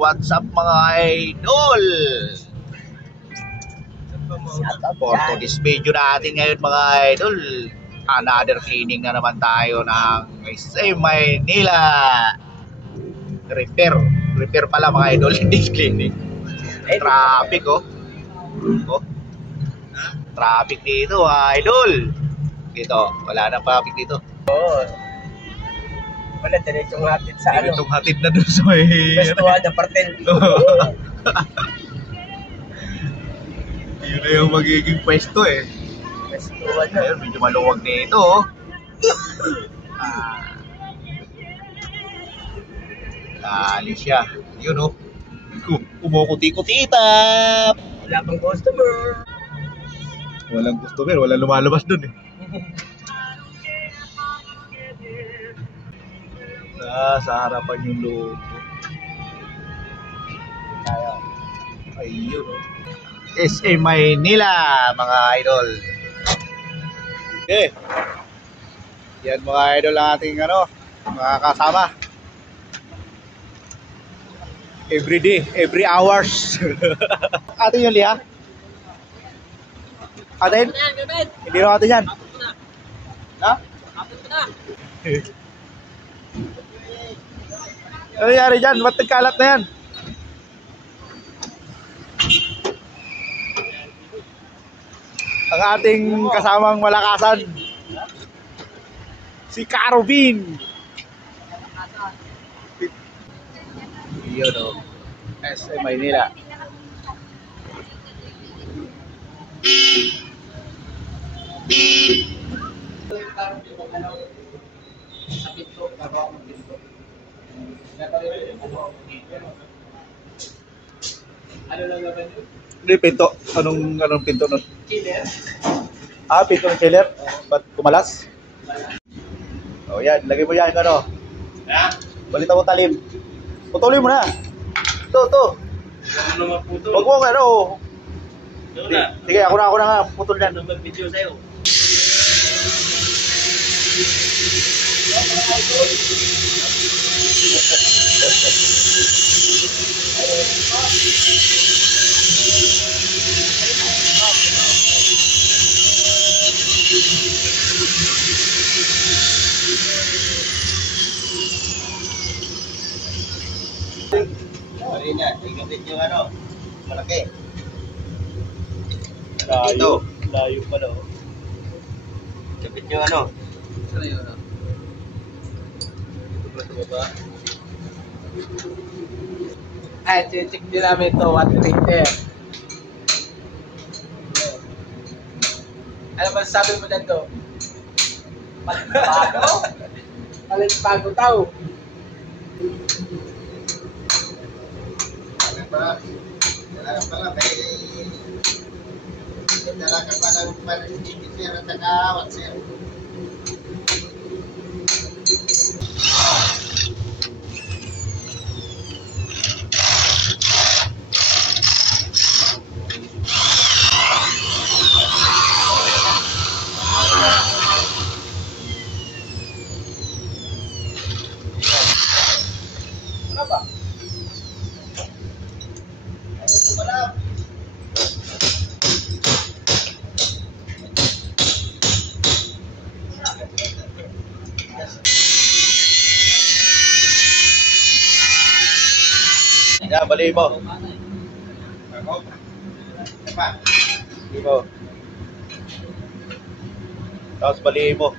What's up mga idol? For today's video natin ngayon mga idol, another cleaning na naman tayo ng SA Maynila. Repair pala mga idol, hindi cleaning. Traffic oh. Traffic dito mga idol. Dito, wala nang traffic dito. Oo. Wala, diretsong hatid sa ano. Diretsong hatid na doon sa may... Festuhan ng partel. Yun na yung magiging pwesto eh. Festuhan na. Ayun, medyo maluwag dito oh. Dali siya. Yun oh. Kumukuti-kutitap. Wala pang customer. Walang customer, walang lumalabas doon eh. Sa harapan yung logo. Ayun oh. SA Maynila mga idol. Okay. Yan mga idol ang ating mga kasama. Every day, every hours. Atin yung liha? Atin? Hindi rin atin yan. Ha? Ano nangyari dyan? Ba't nagkalat na yan? Ang ating kasamang malakasan, si Carobin. Yun o, SA Maynila. Ano lang naman yun? Hindi, pinto. Anong pinto nun? Killer. Ah, pinto ng killer? Ba't kumalas? O yan, lagay mo yan, Ha? Balita mo talim. Putulin mo na. Ito. Ano naman putol? Wag mo, Ito na. Sige, ako na nga, putol yan. Ano ba video sa'yo? Marina, ikapit yung malaki. Layo pala oh. Ikapit yung Ano yun? Ito ba ba? Ay, check din namin ito. What treater. Ano ba sabi mo na ito? Bago? Palit bago tao. Dala ka pala, dala ka pa ng panigipir at nakawat sir. Ano ba? Yan, bali mo. Ako? Apa? Bali mo. Tapos bali mo.